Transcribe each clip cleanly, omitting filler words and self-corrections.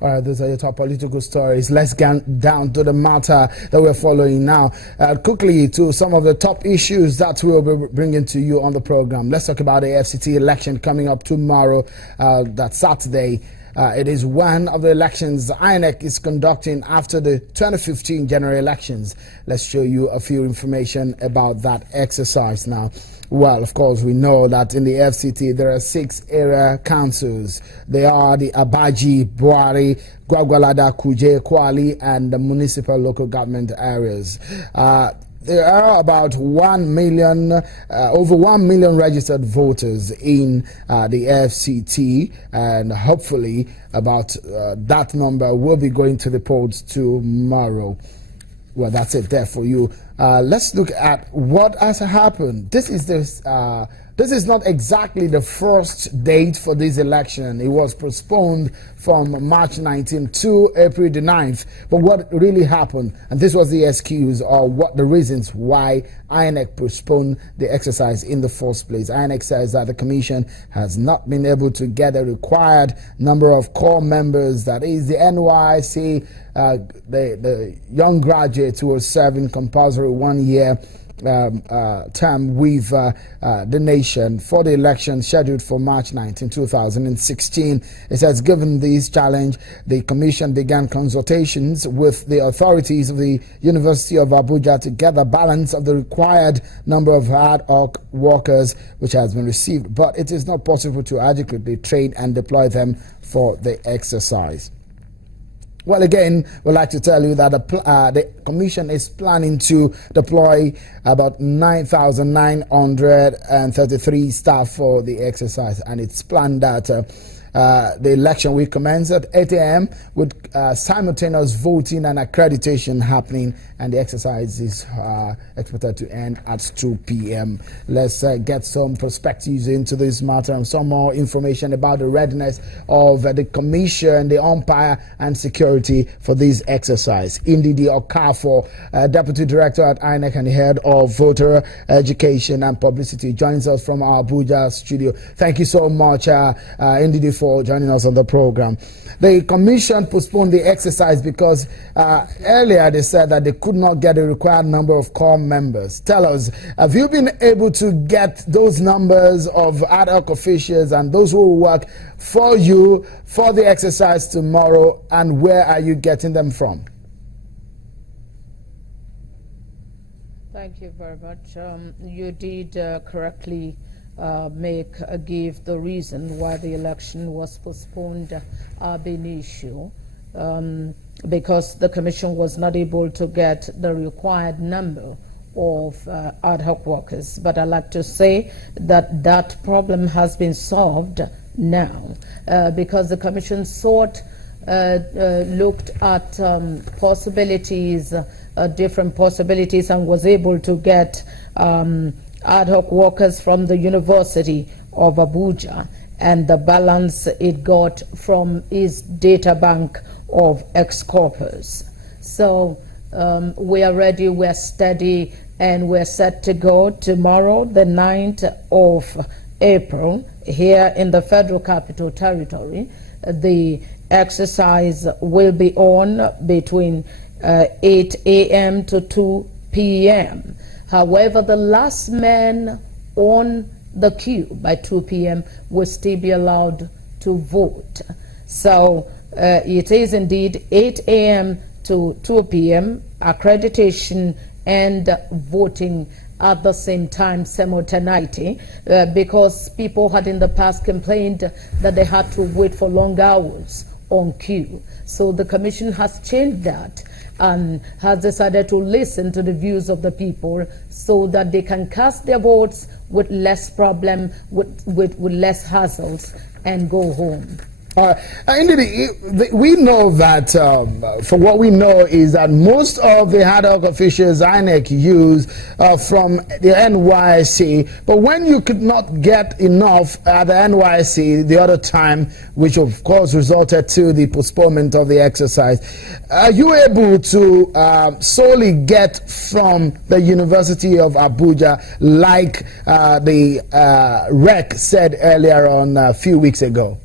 All right, those are your top political stories. Let's get down to the matter that we're following now. Quickly to some of the top issues that we'll be bringing to you on the program. Let's talk about the FCT election coming up tomorrow, that Saturday. It is one of the elections INEC is conducting after the 2015 general elections. Let's show you a few information about that exercise now. Well, of course, we know that in the FCT there are 6 area councils. They are the Abaji, Buari, Gwagwalada, Kuje, Kwali, and the municipal local government areas. There are about 1 million, over 1 million registered voters in the FCT, and hopefully about that number will be going to the polls tomorrow. Well, that's it there for you. Let's look at what has happened. This is not exactly the first date for this election. It was postponed from March 19 to April the 9th. But what really happened, and this was the excuse or what the reasons why INEC postponed the exercise in the first place. INEC says that the commission has not been able to get a required number of core members, that is the NYSC, the young graduates who are serving compulsory 1 year term with the nation for the election scheduled for March 19, 2016. It says, given this challenge, the commission began consultations with the authorities of the University of Abuja to get the balance of the required number of ad hoc workers which has been received, but it is not possible to adequately train and deploy them for the exercise. Well, again, we'd like to tell you that the Commission is planning to deploy about 9,933 staff for the exercise, and it's planned that the election will commence at 8 a.m. with simultaneous voting and accreditation happening, and the exercise is expected to end at 2 p.m. Let's get some perspectives into this matter and some more information about the readiness of the Commission, the umpire, and security for this exercise. Ndidi Okafor, Deputy Director at INEC and Head of Voter Education and Publicity, joins us from our Abuja studio. Thank you so much, Ndidi, for joining us on the program. The Commission postponed the exercise because earlier they said that they could not get a required number of core members. Tell us, have you been able to get those numbers of ad hoc officials and those who will work for you for the exercise tomorrow, and where are you getting them from? Thank you very much. You did correctly give the reason why the election was postponed being issue, because the Commission was not able to get the required number of ad hoc workers. But I'd like to say that that problem has been solved now, because the Commission looked at possibilities, different possibilities, and was able to get ad hoc workers from the University of Abuja, and the balance it got from its data bank of ex-corpers. So we are ready, we're steady, and we're set to go tomorrow, the 9th of April, here in the Federal Capital Territory. The exercise will be on between 8 a.m. to 2 p.m. However, the last man on the queue by 2 p.m. will still be allowed to vote. So it is indeed 8 a.m. to 2 p.m. accreditation and voting at the same time, simultaneity, because people had in the past complained that they had to wait for long hours on queue. So the Commission has changed that and has decided to listen to the views of the people so that they can cast their votes with less problem, with less hassles, and go home. Indeed, we know that, for what we know is that most of the ad hoc officials INEC use from the NYSC, but when you could not get enough at the NYSC the other time, which of course resulted to the postponement of the exercise, are you able to solely get from the University of Abuja like the REC said earlier on a few weeks ago?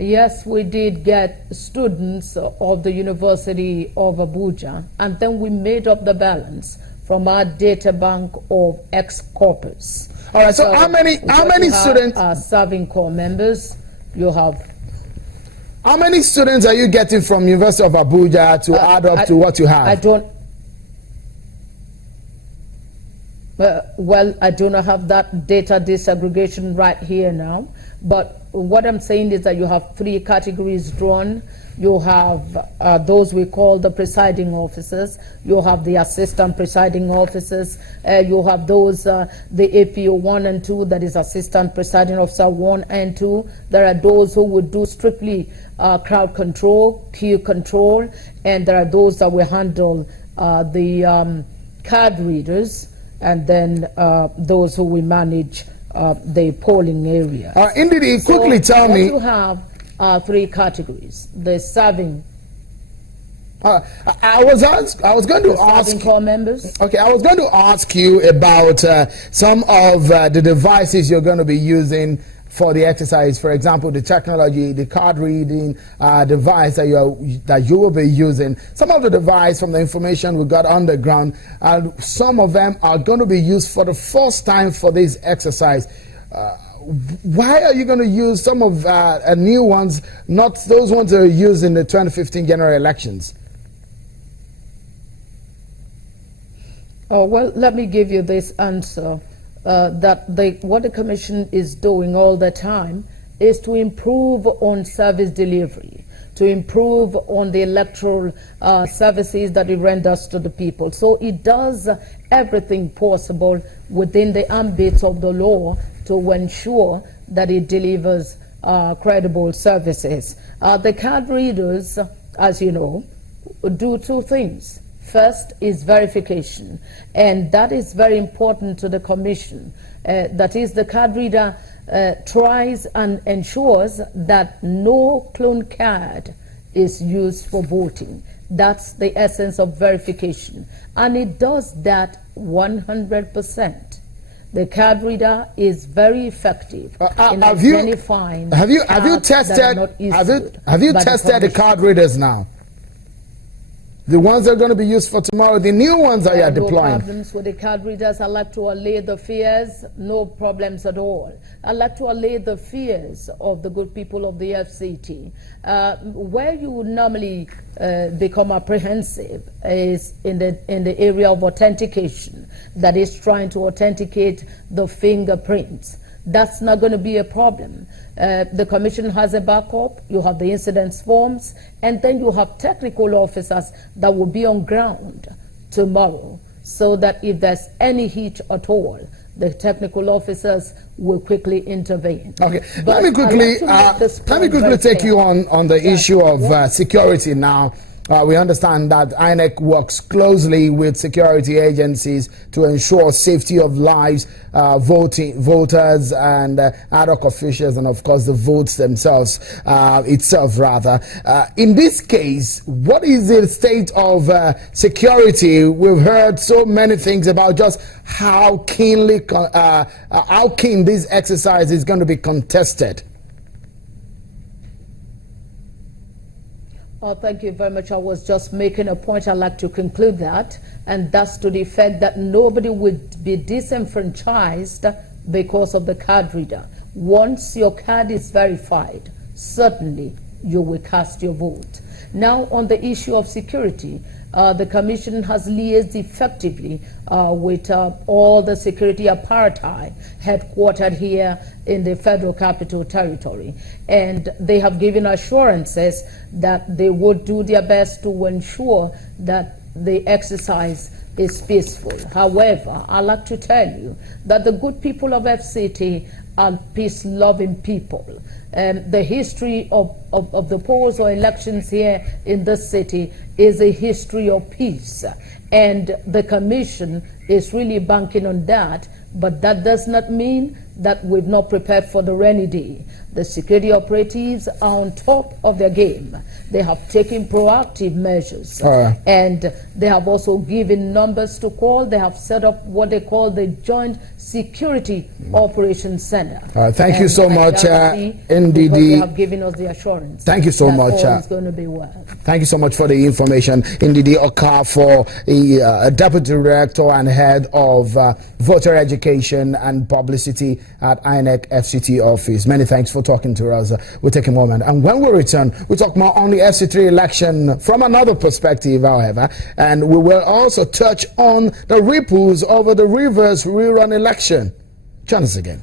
Yes, we did get students of the University of Abuja, and then we made up the balance from our data bank of ex-corpus. All right, so how many students are serving corps members? You have. How many students are you getting from University of Abuja to add up to what you have? I don't. Well, I do not have that data disaggregation right here now, but what I'm saying is that you have three categories drawn. You have those we call the presiding officers. You have the assistant presiding officers. You have those, the APO 1 and 2, that is assistant presiding officer 1 and 2. There are those who would do strictly crowd control, queue control, and there are those that will handle the card readers, and then those who will manage the polling area. Indeed, quickly tell me. You have three categories. The serving. I was going to ask corps members. Okay, I was going to ask you about some of the devices you're going to be using for the exercise. For example, the technology, the card reading device that you will be using. Some of the device, from the information we got on the ground, some of them are going to be used for the first time for this exercise. Why are you going to use some of new ones, not those ones that are used in the 2015 general elections? Oh, well, let me give you this answer. What the Commission is doing all the time is to improve on service delivery, to improve on the electoral services that it renders to the people. So it does everything possible within the ambit of the law to ensure that it delivers credible services. The card readers, as you know, do two things. First is verification, and that is very important to the Commission. That is, the card reader tries and ensures that no clone card is used for voting. That's the essence of verification, and it does that 100%. The card reader is very effective in identifying. Have you tested the card readers now? The ones that are going to be used for tomorrow, the new ones that you are deploying. No problems with the card readers. I like to allay the fears. No problems at all. I like to allay the fears of the good people of the FCT. Where you would normally become apprehensive is in the area of authentication. That is, trying to authenticate the fingerprints. That's not going to be a problem. The Commission has a backup. You have the incidents forms, and then you have technical officers that will be on ground tomorrow, so that if there's any hitch at all, the technical officers will quickly intervene. Okay, let me quickly take you on the issue of security now. We understand that INEC works closely with security agencies to ensure safety of lives, voters and ad hoc officials, and of course the votes themselves, in this case, what is the state of security? We've heard so many things about just how keen this exercise is going to be contested. Oh, thank you very much. I was just making a point. I'd like to conclude that, and that's to the effect that nobody would be disenfranchised because of the card reader. Once your card is verified, certainly you will cast your vote. Now, on the issue of security, the Commission has liaised effectively with all the security apparatus headquartered here in the Federal Capital Territory. And they have given assurances that they would do their best to ensure that the exercise is peaceful. However, I'd like to tell you that the good people of FCT are peace-loving people. The history of the polls or elections here in this city is a history of peace, and the Commission is really banking on that, but that does not mean that we've not prepared for the rainy day. The security operatives are on top of their game. They have taken proactive measures, and they have also given numbers to call. They have set up what they call the Joint Security Operations Center. Thank you so much, NDD. They have given us the assurance. Thank you so that much. All is going to be well. Thank you so much for the information. NDD Okafor, the Deputy Director and Head of Voter Education and Publicity at INEC FCT office. Many thanks for talking to us. We'll take a moment. And when we return, we'll talk more on the FCT election from another perspective, however. And we will also touch on the ripples over the Rivers rerun election. Join us again.